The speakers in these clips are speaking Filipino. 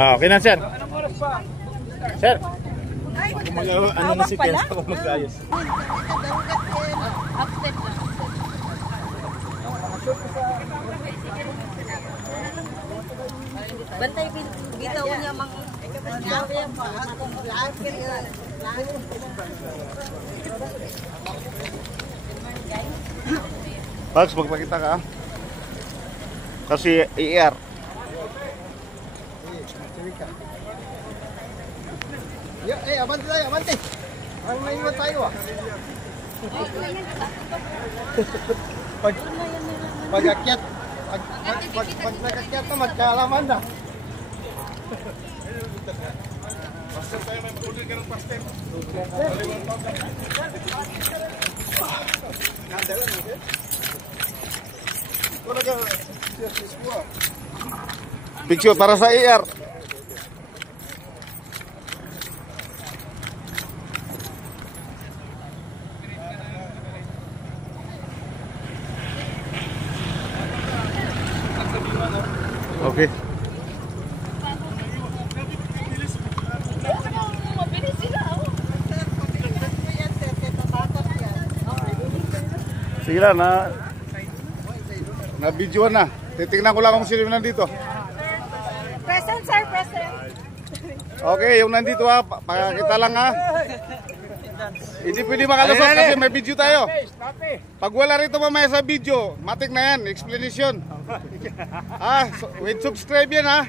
Okay na, sir. Sir. Ano na si Ken ako mag-ayos? Bantay bitaw niya mang Pags, magpakita ka. Kasi IR. Abante tayo, abante. Ang naiwan tayo Pag-akyat, pag nag-akyat na, magkaalaman na. Pastor tayo, may pulil ka ng pastor. Picture para sa IR. Okay. Sige lang, na-videoan na. Titingnan ko lang kung sino nandito. present, sir, present. Okay, yung nandito ha, pakakita lang ha. Hindi pwede makalusot kasi may video tayo. Pag wala rito mamaya sa video, matik na yan, explanation. With subscribe yan ha.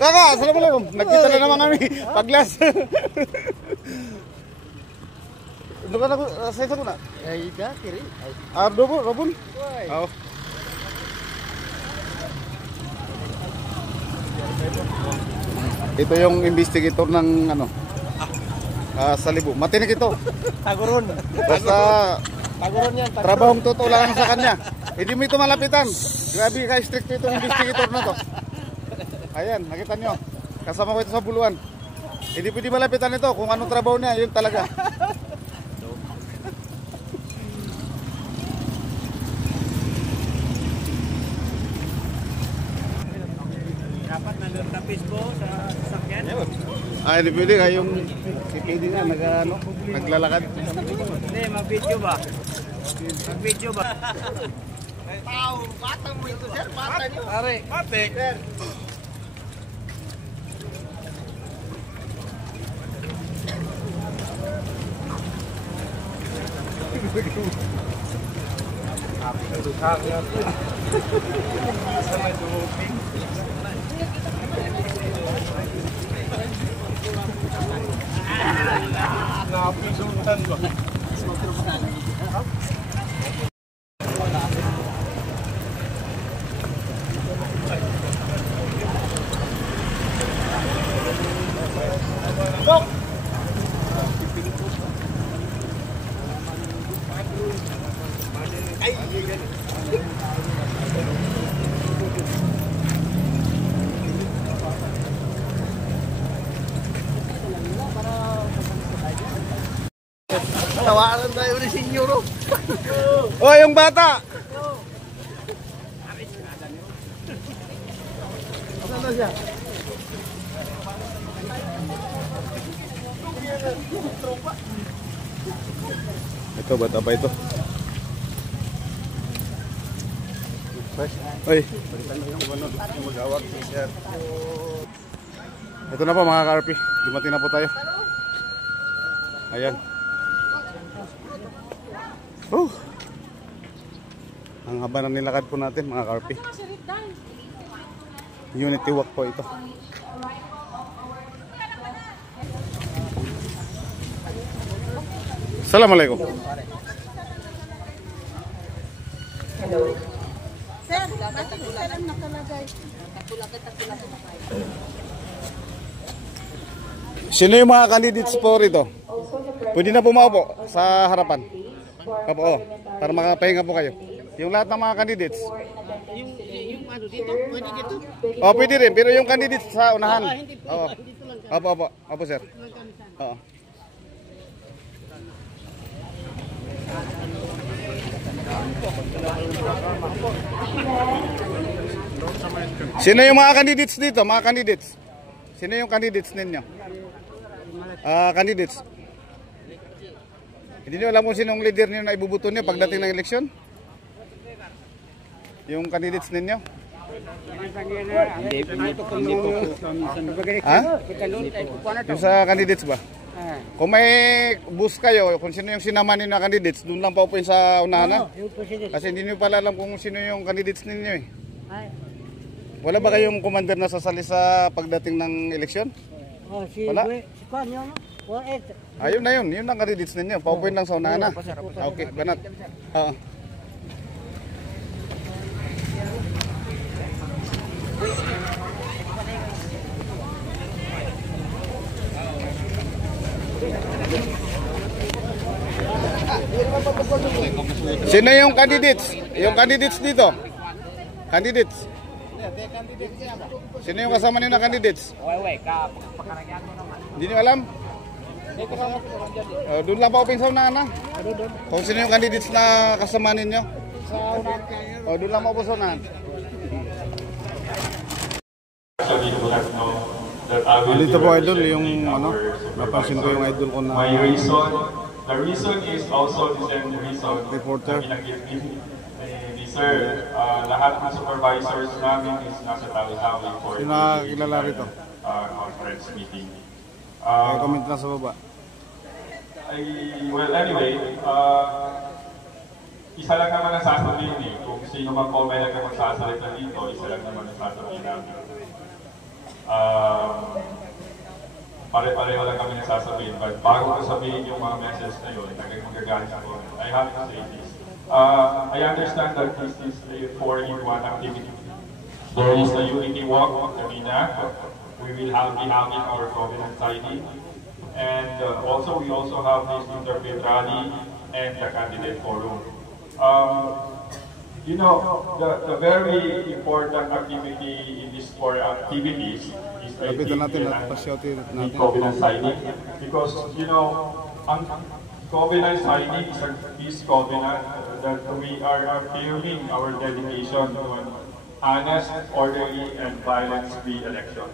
Kaka, assalamualaikum. Nagkita na naman kami. Paglas. Ano ka na, sa isa ko na? Ay, kiri. Robun? Oo. Ito yung investigator ng ano, sa Libo. Matinik ito. Taguron. Basta Taguron yan. trabahong totoo lang sa kanya. Hindi mo ito malapitan. Grabe ka strict itong investigator na to. Ayan, nakita nyo. Kasama ko ito sa buluan. Hindi pwede malapitan ito. Kung anong trabaho niya, yun talaga. Dapat nandun na Facebook sa sasakyan. Hindi pwede nga yung si PD nga naglalakad. Hindi, mag-video ba? Mag-video ba? Tao, batang mo ito, sir. Bata nyo. Pare. Batik. Sir. Tawaran tayo ni Senyoro. Oh, yung bata! Saan na siya? Ito, bata pa ito. Oy. Ito na po mga ka-RP. Dumating na po tayo. Ayan. Ang haba ng nilakad po natin mga ka-RP. Unity walk po ito. Assalamualaikum. Hello. Sir. Sino yung mga candidates po rito? Pwede na pumaupo sa harapan. Opo, oh, para makapahinga po kayo. Yung lahat ng mga candidates. Yung ano dito, pwede dito? Oh, pwede rin. Pero yung candidates sa unahan. Oo. Opo, opo. Opo, sir. Oo. Sino yung mga candidates dito? Mga candidates. Sino yung candidates ninyo? Candidates. Hindi nyo alam kung sinong leader niyo na ibubuto niyo pagdating ng eleksyon? Yung candidates ninyo? Ha? Yung sa candidates ba? Kung may bus kayo, kung sino yung sinama niyo na candidates, doon lang pa upuin sa unahan. Kasi hindi niyo pala alam kung sino yung candidates ninyo eh. Wala ba kayong commander na sasali sa pagdating ng eleksyon? Wala? Ayun na yun, yun ang candidates ninyo. Paupuin lang sa unahan na. Okay, banat. Oo. Sino yung candidates? Yung candidates dito? Candidates? Sino yung kasama niyo na candidates? Hindi niyo alam? Doon lang pa open sa unahan na. Kung sino yung candidates na kasama ninyo? Doon lang pa open sa unahan. Dito po idol yung ano, napansin ko yung idol ko na the reason is also the same reason reporter. Sir, lahat ng supervisors namin is nasa Tawi-Tawi for kilala rito. Conference meeting. Comment na sa baba. Well, anyway, isa lang naman ang sasabihin eh. Kung sino mang comment lang naman sasalita dito, isa lang naman ang sasabihin namin. Pare-pareho lang kami nasasabihin, but bago ko sabihin yung mga message na yun, magagalit ako. I have to say this. I understand that this is a 4-in-1 activity. There is the unity walk of the MINAC. We will be having our covenant signing. And we also have this interfaith rally and the candidate forum. You know, the very important activity in these 4 activities is the covenant signing. Because, you know, covenant signing is a peace covenant that we are affirming our dedication to an honest, orderly, and violence-free election.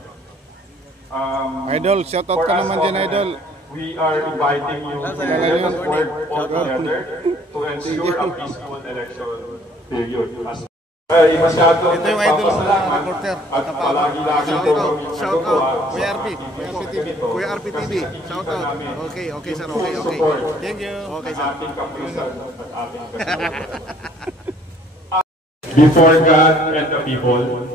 Idol, shout out ka naman dyan, Idol. We are inviting you to let us work all together to ensure a peaceful election period. Ito yung idol sa reporter. At palagi lagi Shout out, Kuya RP. Kuya RP TV. Shout out. Okay, okay sir. Okay. Thank you. Okay sir. Before God and the people,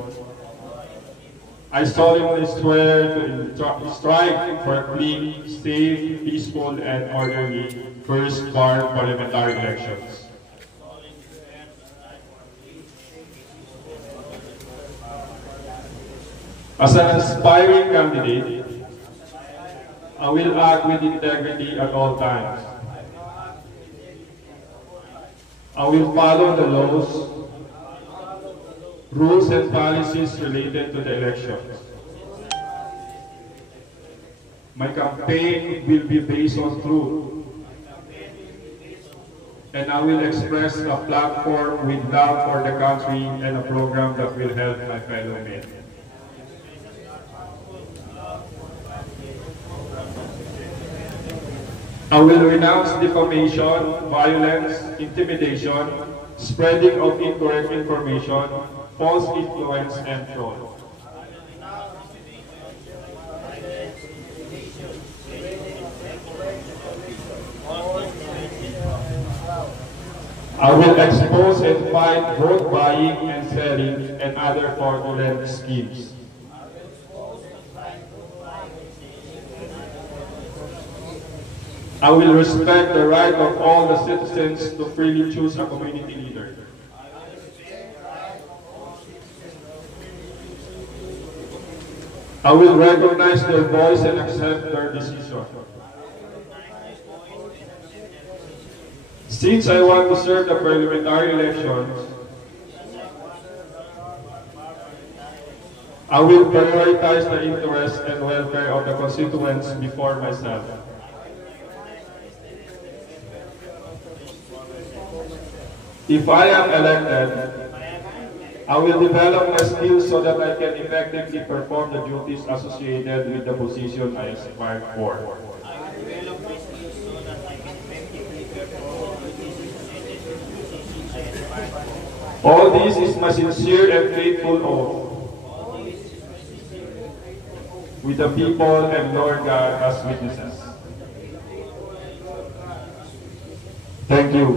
I solemnly swear to strive for clean, safe, peaceful, and orderly first parliamentary elections. As an aspiring candidate, I will act with integrity at all times. I will follow the laws, rules and policies related to the elections. My campaign will be based on truth, and I will express a platform with love for the country and a program that will help my fellow men. I will renounce defamation, violence, intimidation, spreading of incorrect information, false influence, and fraud. I will expose and fight vote buying and selling and other fraudulent schemes. I will respect the right of all the citizens to freely choose a community leader. I will recognize their voice and accept their decision. Since I want to serve the parliamentary elections, I will prioritize the interests and welfare of the constituents before myself. If I am elected, I will develop my skills so that I can effectively perform the duties associated with the position I aspire for. All this is my sincere and faithful oath with the people and Lord God as witnesses. Thank you.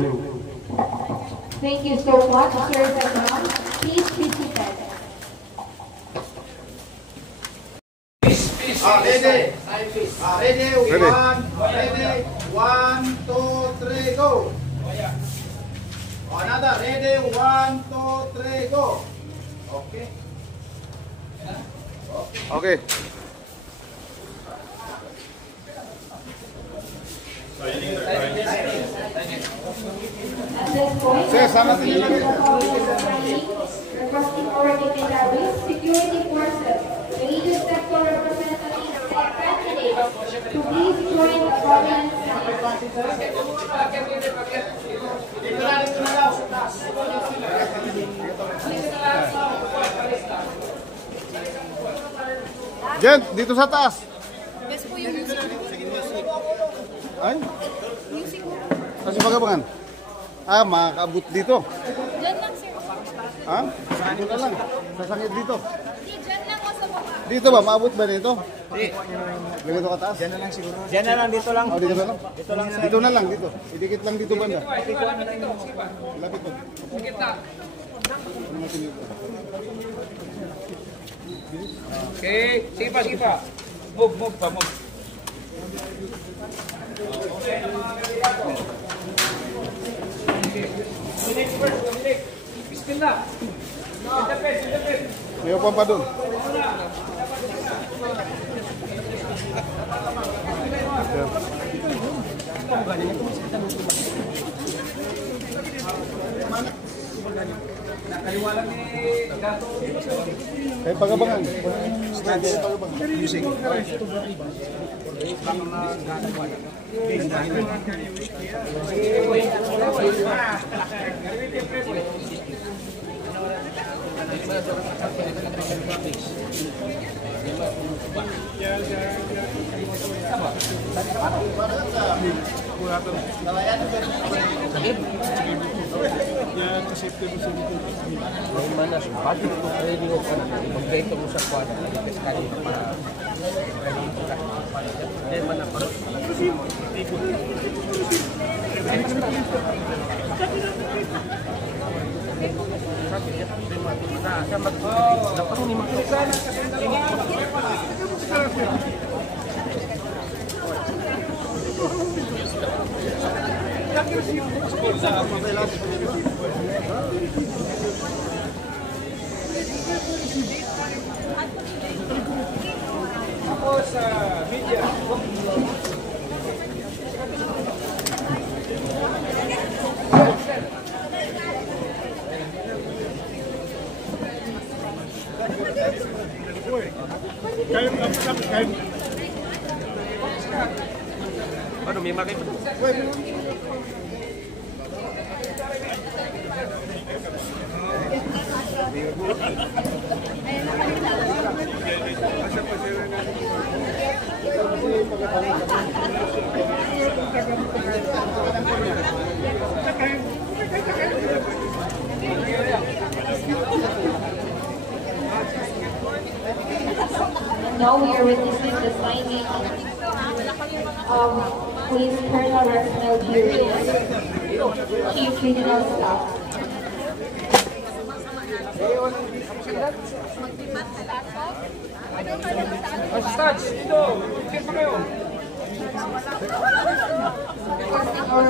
Thank you so much, Sir Zagam. Please be seated. Ready? Ready? Ready? 1, 2, 3, go. Another. Ready? 1, 2, 3, go. Okay. Okay. At this point, Sir, sama sila the following signing requesting our dignitaries, security forces, religious sector representatives, and candidates to please join the province. Jen, dito sa taas. Yes po yung music. Ay, Music po. kasi magabangan. Ah, makakaabot dito. Diyan lang sir. Ha? Dito na lang. Sasangit dito. Di, diyan lang o sa baba. Dito ba? Maabot ba dito? Hindi. Ganito ka taas? Diyan na lang siguro. Diyan na lang, dito lang. Oh, dito na lang? Dito lang. Dito na lang, dito. Idikit lang dito banda. Lapit mo. Okay. Sige pa, sige pa. Move pa, move. May upan pa doon. Eh, pagabangan. Music. Now we are witnessing the signing of Police Colonel Rafael Juris, Chief Regional Staff. Our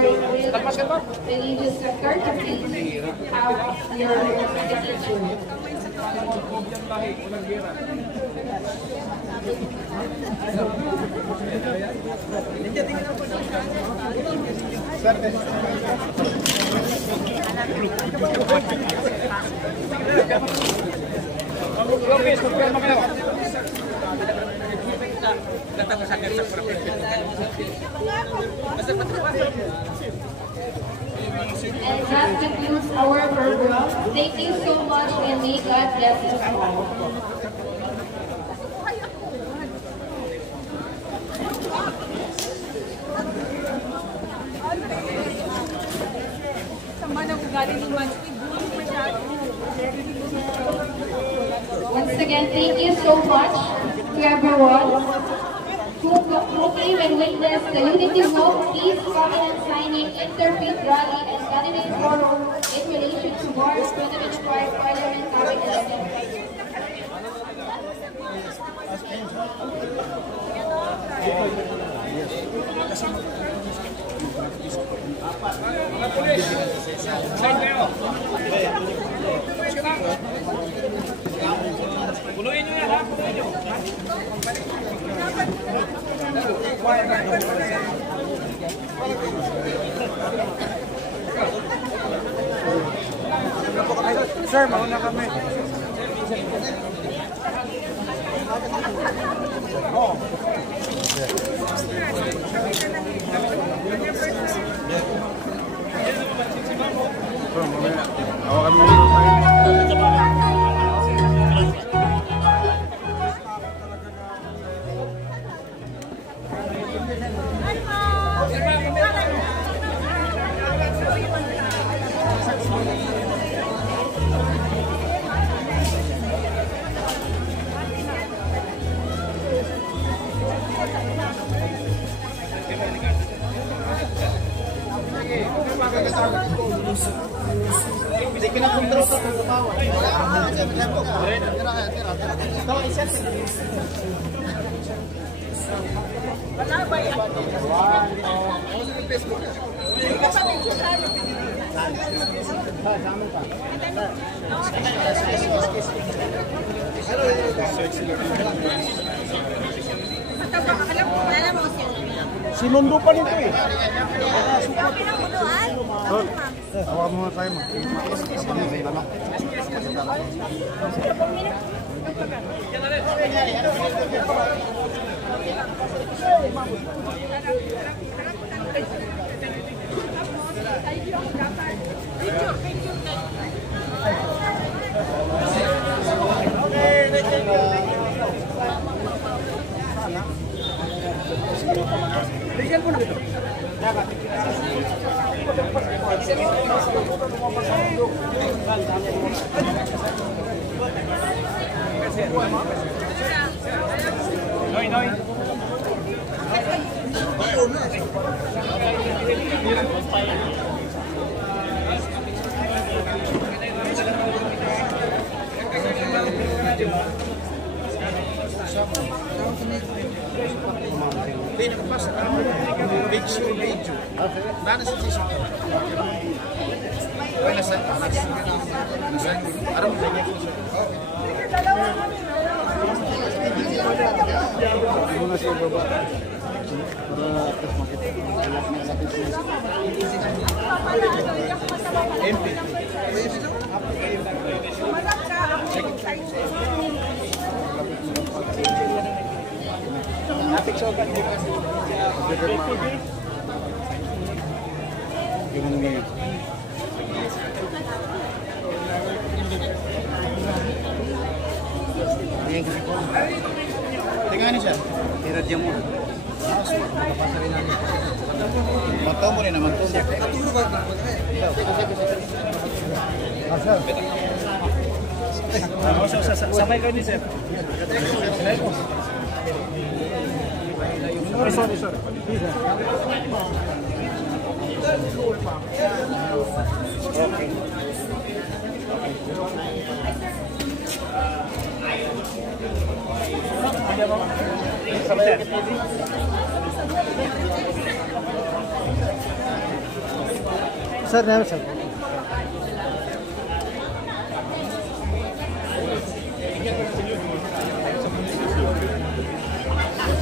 religious sector to please have your representative. And that concludes our program. Thank you so much and may God bless us all. Once again, thank you so much to everyone who came and witnessed the Unity Walk, Peace, Covenant Signing, Interfaith Rally, and Candidate Forum in relation to March 2025 Parliamentary Elections. Puluin nyo yan, ha? Puluin nyo. Sir, mauna kami. Hawakan mo dito tayo. Sinundo pa nito eh. Hawakan mo tayo, ma. Bigyan mo na ito. Noy, noy. Pinakapas ang video. Mana sa sisi? Ay, nasa. Aram mo niya. Muna sa baba. Para atas makita. MP. Napik sa ogan dito. Gimana ngayon? Tingnan siya. Iradya mo. Mataw mo rin naman ito. Sabay kayo ni Sir. Sorry. Okay. Sir, naman sir.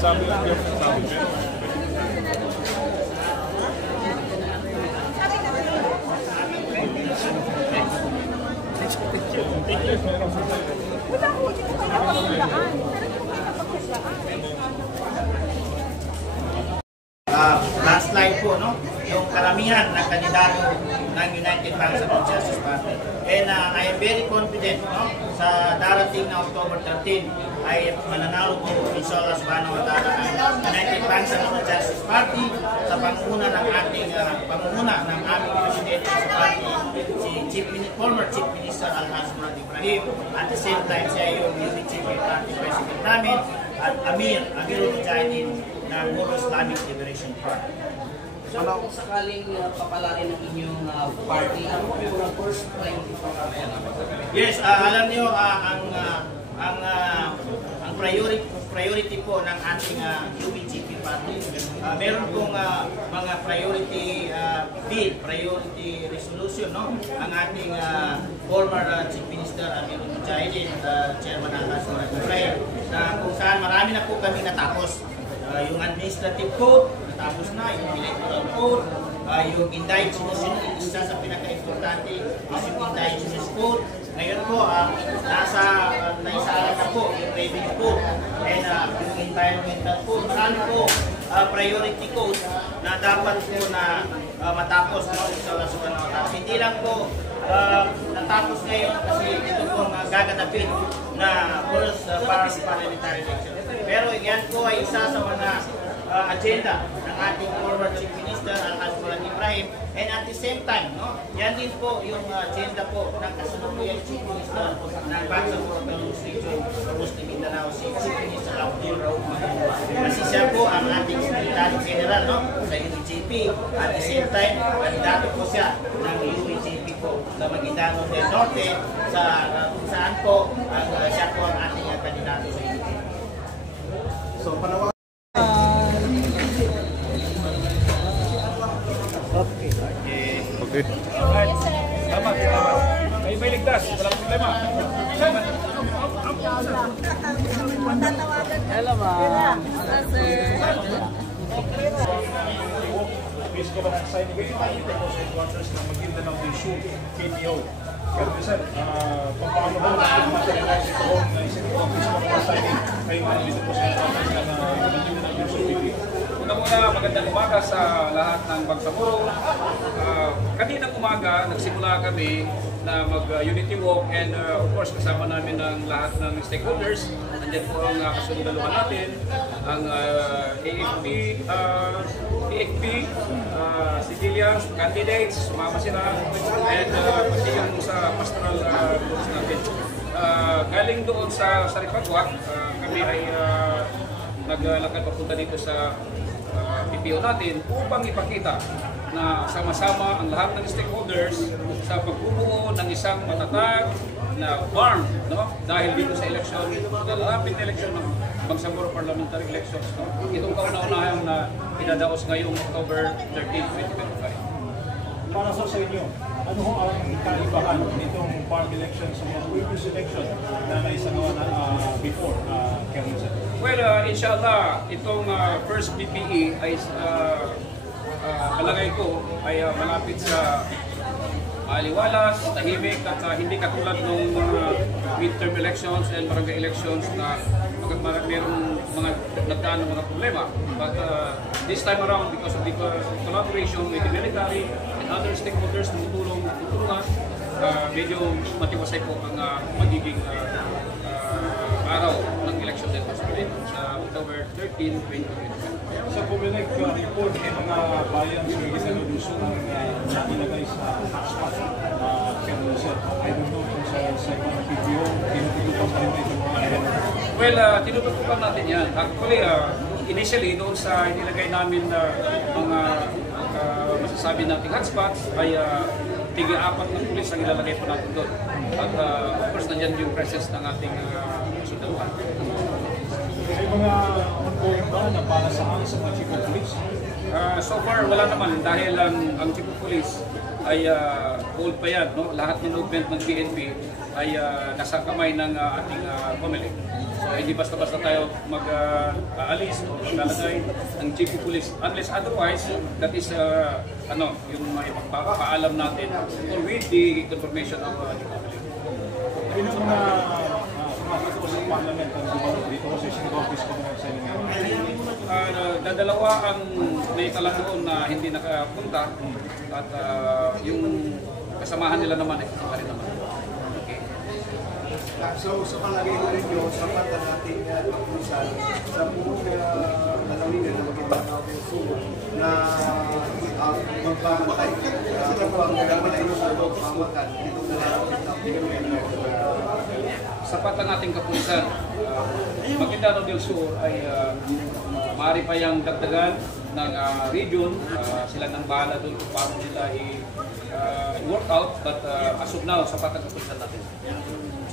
sabi lang yung sabi. Pero last slide po, no? Yung karamihan ng kandidato ng United Bangsa Justice Party. And I am very confident, no? Sa darating na October 13 ay mananalo po inshallah subhanahu wa ta'ala ang United Bangsa Justice Party sa pangunguna ng ating aming presidente sa party, si former Chief Minister Alhaj Murad Ibrahim. At the same time, siya yung UDCP Party President namin at Amirul Mujahideen ng Moro Islamic Liberation Front. So kung sakaling papalarin ng inyong party, ano po yung first priority po? Yes, alam niyo ang priority po ng ating UBGP party, meron pong mga priority bill, priority resolution, no? Ang ating former Chief Minister Amirul Mujahideen, Chairman Alhaj Murad Ibrahim, na kung saan marami na po kami natapos. Yung administrative code, natapos na, yung electoral code, yung indigenous, isa sa pinaka-importante is yung indigenous code. Ngayon po, naisaaral na po yung revenue code and yung environmental code. Marami po priority code na dapat po na matapos sa Lasuan. Hindi lang po natapos ngayon kasi ito pong gaganapin na first parliamentary election. Pero yan po ay isa sa mga agenda ng ating former Chief Minister Alhaj Murad Ibrahim, and at the same time, no, yan din po yung agenda po ng kasalukuyang Chief Minister ng Bangsamoro Talos Region, Muslim Mindanao, si Chief Minister Abdul Rauf Mahmoud. Kasi siya po ang ating Secretary General, no, sa UBGP. At the same time, kandidato po siya ng UBGP po sa Maguindanao del Norte, kung saan po siya po ang ating kandidato sa UBGP. So, panawagan. Okay. Yes, sir. tama. Kayo may ligtas, walang problema. Hello, ma'am. Please ko ba ng signing kayo? Ito po sa headquarters ng Maguindanao del Sur, KTO. Pero sir, kung paano po materialize ito po na isip ko, please ko ba signing kayo nga dito po sa headquarters ng Maguindanao del Sur, KTO. Una-una, magandang umaga sa lahat ng Bangsamoro. Kaninang umaga, nagsimula kami na mag-unity walk and of course kasama namin ng lahat ng stakeholders. Nandiyan po ang kasundaluhan natin, ang AFP, civilians, candidates, sumama sila, and pati yung sa pastoral groups natin. Galing doon sa Saripagwak, kami ay naglalakad papunta dito sa PPO natin upang ipakita na sama-sama ang lahat ng stakeholders sa pagbubuo ng isang matatag na farm, no? Dahil dito sa election, lalapit na election ng Bangsamoro Parliamentary Elections, no? Itong kauna-unahan na idadaos ngayong October 13, 2025. Para sa inyo, ano ho ang kaibahan nitong farm election sa mga previous election na naisagawa na before, Colonel Sir? Well, inshallah, itong first BPE ay palagay ko ay malapit sa aliwalas, tahimik at hindi katulad ng midterm elections and barangay elections na mayroong mga nagdaan ng mga problema. But this time around, because of the collaboration with the military and other stakeholders na tutulungan, medyo matiwasay po ang magiging araw ng election din sa October 13, 2025. Sa Pumilig report ay mga bayan sa Maguindanao del Sur ang nilagay sa hotspot, Colonel Sir. I don't know kung sa ibang PPO, tinututupan pa rin ito mga area. Well, tinututupan natin yan. Actually, initially, doon sa inilagay namin na mga masasabi nating hotspots ay tig-apat na pulis ang ilalagay po natin doon. At of course, nandyan yung presence ng ating sundaluhan. May mga ongoing ba na para saan sa mga chief of police? So far, wala naman dahil ang chief of police ay hold pa yan. No? Lahat ng movement ng PNP ay nasa kamay ng ating COMELEC. So hindi basta-basta tayo mag-aalis o maglalagay ng Chief of Police. Unless otherwise, that is yung ipagpapaalam natin or with the confirmation of the COMELEC. Ano na sumasagot sa parliament ang gumamit dito kasi sinong office ko na sa inyo? Dadalawa ang naitala doon na hindi nakapunta at yung kasamahan nila naman ay pa rin naman. Okay. So sa palagay ninyo, sapat ang ating pagpusan sa buong lalawigan na magiging natin sumo na magpapatay. Ito ang nagaman ay sa loob pamakan. Ito na lang sapat ang ating kapulisan. Maguindanao del Sur ay maaari pa yung dagdagan ng region. Sila nang bahala doon kung paano nila i-work out. But as of now, sapat ang kapulisan natin.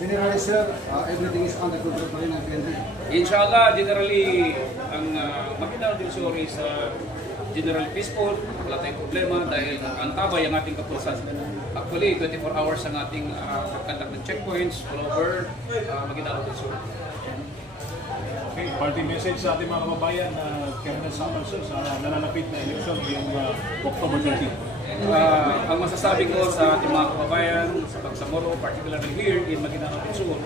Generally, sir, everything is under control pa rin ng PNP. Inshallah, generally, ang Maguindanao del Sur is generally peaceful. Wala tayong problema dahil antabay ang ating kapulisan. Actually, 24 hours ang ating conduct ng checkpoints all over Maguindanao del Sur. Okay, parting message sa ating mga kababayan na Colonel Samuel sa nalalapit na eleksyon yung October 13. Ang masasabi ko sa ating mga kababayan sa Bangsamoro, particularly here in Maguindanao del Sur,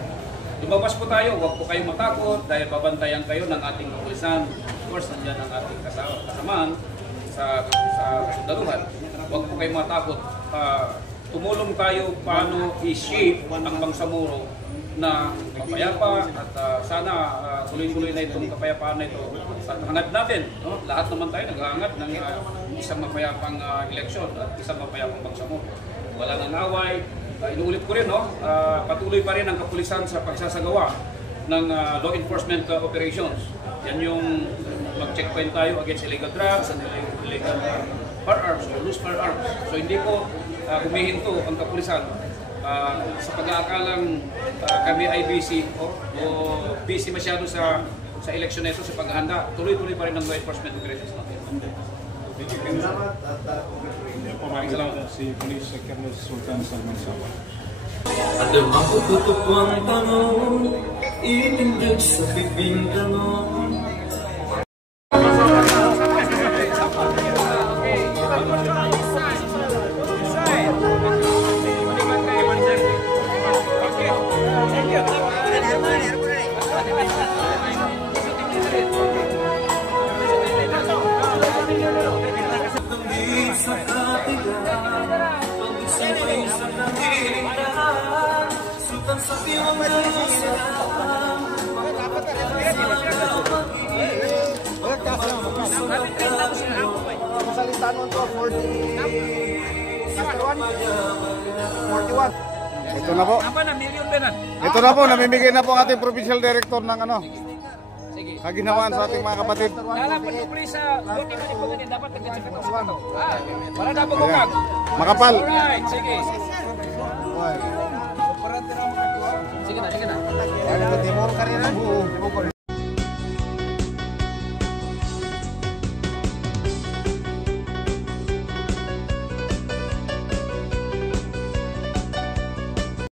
lumabas po tayo, huwag po kayong matakot dahil babantayan kayo ng ating kapulisan. Of course, nandiyan ang ating kasamaan sa kasundaluhan. Huwag po kayong matakot. Tumulong tayo paano i-shape ang Bangsamoro na mapayapa at sana tuloy-tuloy na itong kapayapaan na ito at hangad natin. No? Lahat naman tayo naghahangad ng isang mapayapang eleksyon at isang mapayapang Bangsamoro. Wala nang away. Inuulit ko rin, no? Patuloy pa rin ang kapulisan sa pagsasagawa ng law enforcement operations. Yan yung mag-checkpoint tayo against illegal drugs and illegal firearms or loose firearms. So hindi ko humihinto ang kapulisan sa pag-aakalang kami ay busy o busy masyado sa eleksyon nito sa paghahanda. Tuloy-tuloy pa rin ang law enforcement operations natin. Salamat at Maraming salamat si Police Colonel Sultan Salman Sawa. At ang makututok ang tanong, itindig sa bibing tanong. Ito na po. Ito na po, namimigay na po ang ating provincial director ng kaginhawaan sa ating mga kapatid. Lalaban ko pre sa buti mo po ganyan dapat nagkakato sa kato. Para na bumagag. Makapal. Alright, sige. Sige na. Timor ka rin.